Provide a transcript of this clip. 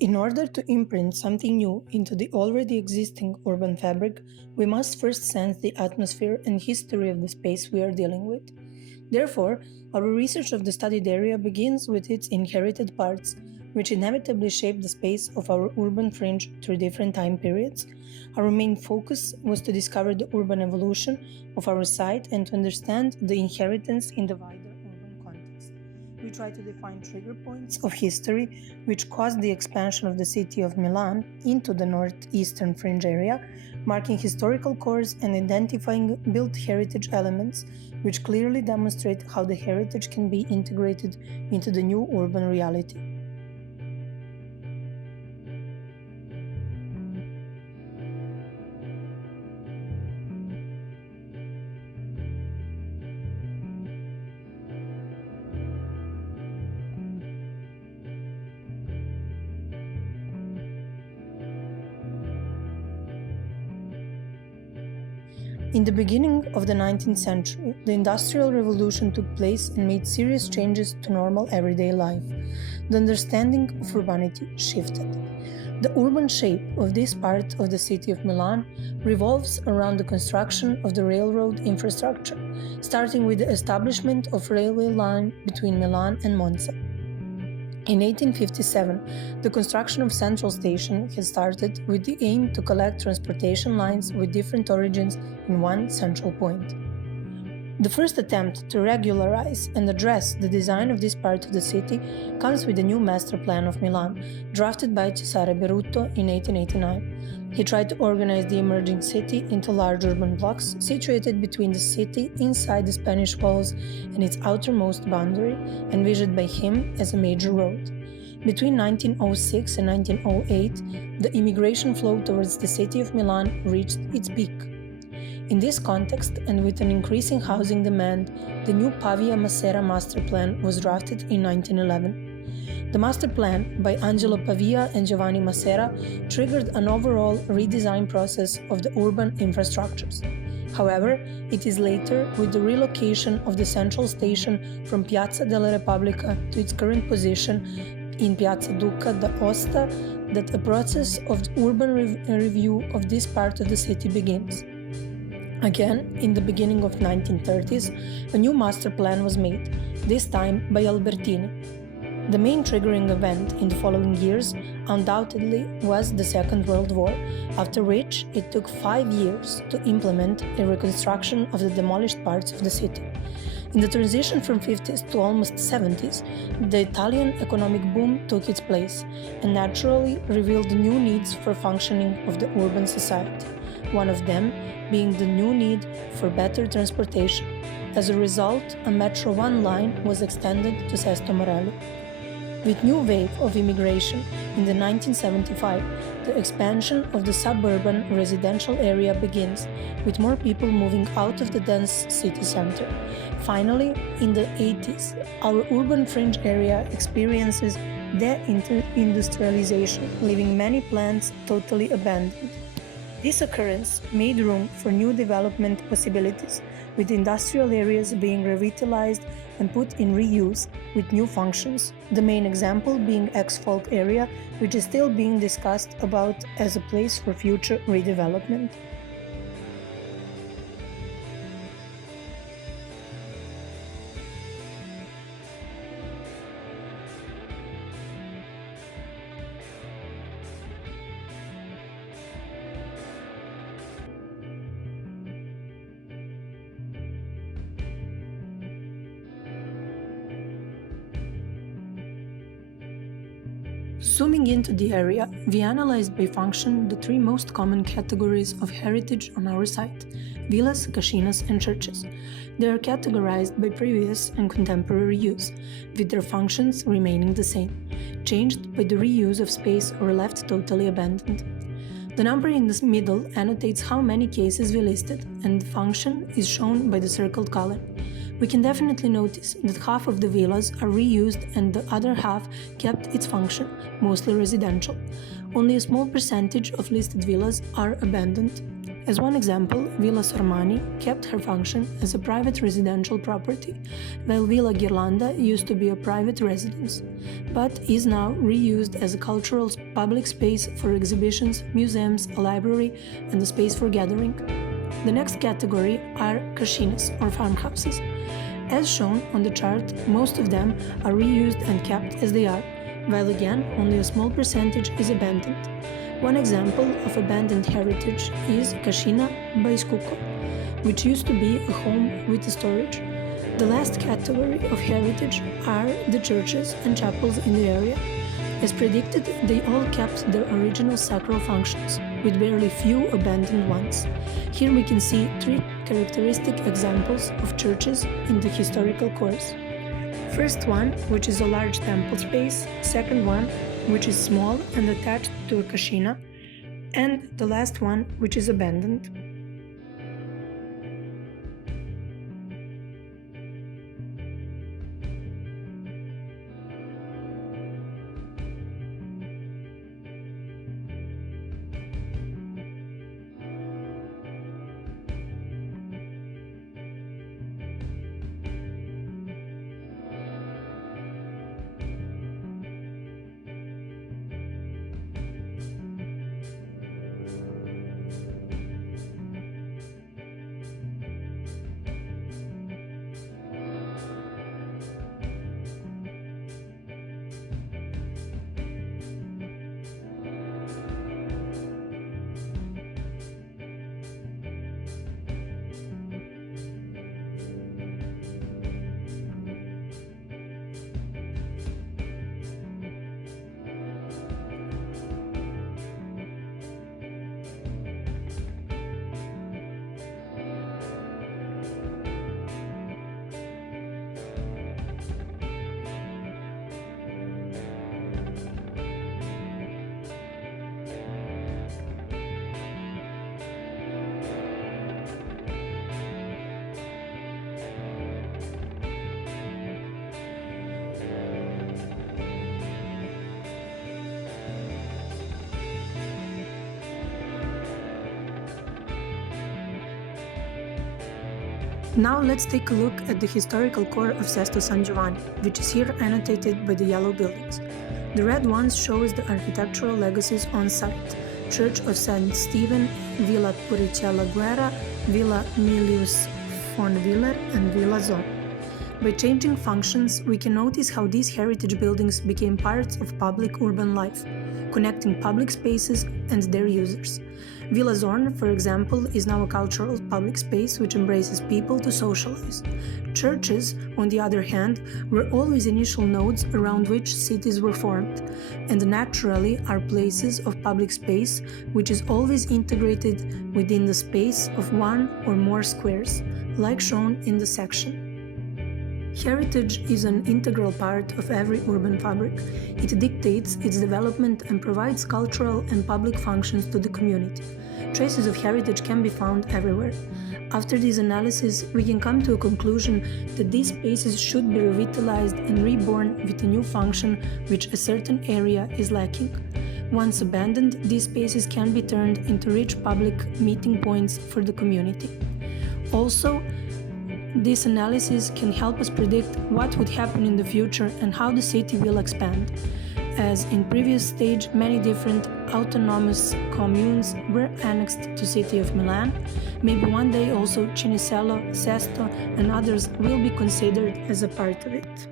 In order to imprint something new into the already existing urban fabric, we must first sense the atmosphere and history of the space we are dealing with. Therefore, our research of the studied area begins with its inherited parts, which inevitably shape the space of our urban fringe through different time periods. Our main focus was to discover the urban evolution of our site and to understand the inheritance in the wider urban context. We try to define trigger points of history which caused the expansion of the city of Milan into the northeastern fringe area, marking historical cores and identifying built heritage elements which clearly demonstrate how the heritage can be integrated into the new urban reality. In the beginning of the 19th century, the Industrial Revolution took place and made serious changes to normal everyday life. The understanding of urbanity shifted. The urban shape of this part of the city of Milan revolves around the construction of the railroad infrastructure, starting with the establishment of railway line between Milan and Monza. In 1857, the construction of Central Station had started with the aim to collect transportation lines with different origins in one central point. The first attempt to regularize and address the design of this part of the city comes with the new master plan of Milan, drafted by Cesare Berrutto in 1889. He tried to organize the emerging city into large urban blocks situated between the city inside the Spanish walls and its outermost boundary, envisioned by him as a major road. Between 1906 and 1908, the immigration flow towards the city of Milan reached its peak. In this context, and with an increasing housing demand, the new Pavia-Massera master plan was drafted in 1911. The master plan, by Angelo Pavia and Giovanni Massera, triggered an overall redesign process of the urban infrastructures. However, it is later, with the relocation of the central station from Piazza della Repubblica to its current position in Piazza Duca d'Aosta, that a process of urban review of this part of the city begins. Again, in the beginning of 1930s, a new master plan was made, this time by Albertini. The main triggering event in the following years undoubtedly was the Second World War, after which it took 5 years to implement a reconstruction of the demolished parts of the city. In the transition from 50s to almost 70s, the Italian economic boom took its place and naturally revealed new needs for functioning of the urban society, one of them being the new need for better transportation. As a result, a Metro 1 line was extended to Sesto Morello. With new wave of immigration in the 1975, the expansion of the suburban residential area begins, with more people moving out of the dense city center. Finally, in the 80s, our urban fringe area experiences deindustrialization, leaving many plants totally abandoned. This occurrence made room for new development possibilities, with industrial areas being revitalized and put in reuse with new functions, the main example being X-Folk area, which is still being discussed about as a place for future redevelopment. Zooming into the area, we analyzed by function the 3 most common categories of heritage on our site: villas, cascinas, and churches. They are categorized by previous and contemporary use, with their functions remaining the same, changed by the reuse of space or left totally abandoned. The number in the middle annotates how many cases we listed, and the function is shown by the circled color. We can definitely notice that half of the villas are reused and the other half kept its function, mostly residential. Only a small percentage of listed villas are abandoned. As one example, Villa Sormani kept her function as a private residential property, while Villa Ghirlanda used to be a private residence, but is now reused as a cultural public space for exhibitions, museums, a library, and a space for gathering. The next category are cascinas, or farmhouses. As shown on the chart, most of them are reused and kept as they are, while again only a small percentage is abandoned. One example of abandoned heritage is Cascina by Skuko, which used to be a home with storage. The last category of heritage are the churches and chapels in the area. As predicted, they all kept their original sacral functions, with barely few abandoned ones. Here we can see three characteristic examples of churches in the historical course. First one, which is a large temple space, second one, which is small and attached to a cascina, and the last one, which is abandoned. Now let's take a look at the historical core of Sesto San Giovanni, which is here annotated by the yellow buildings. The red ones shows the architectural legacies on site: Church of St. Stephen, Villa Puricella Guerra, Villa Milius von Willer, and Villa Zon. By changing functions, we can notice how these heritage buildings became parts of public urban life, connecting public spaces and their users. Villa Zorn, for example, is now a cultural public space which embraces people to socialize. Churches, on the other hand, were always initial nodes around which cities were formed, and naturally are places of public space which is always integrated within the space of one or more squares, like shown in the section. Heritage is an integral part of every urban fabric. It dictates its development and provides cultural and public functions to the community. Traces of heritage can be found everywhere. After this analysis, we can come to a conclusion that these spaces should be revitalized and reborn with a new function which a certain area is lacking. Once abandoned, these spaces can be turned into rich public meeting points for the community. Also, this analysis can help us predict what would happen in the future and how the city will expand. As in previous stage, many different autonomous communes were annexed to city of Milan. Maybe one day also Cinisello, Sesto and others will be considered as a part of it.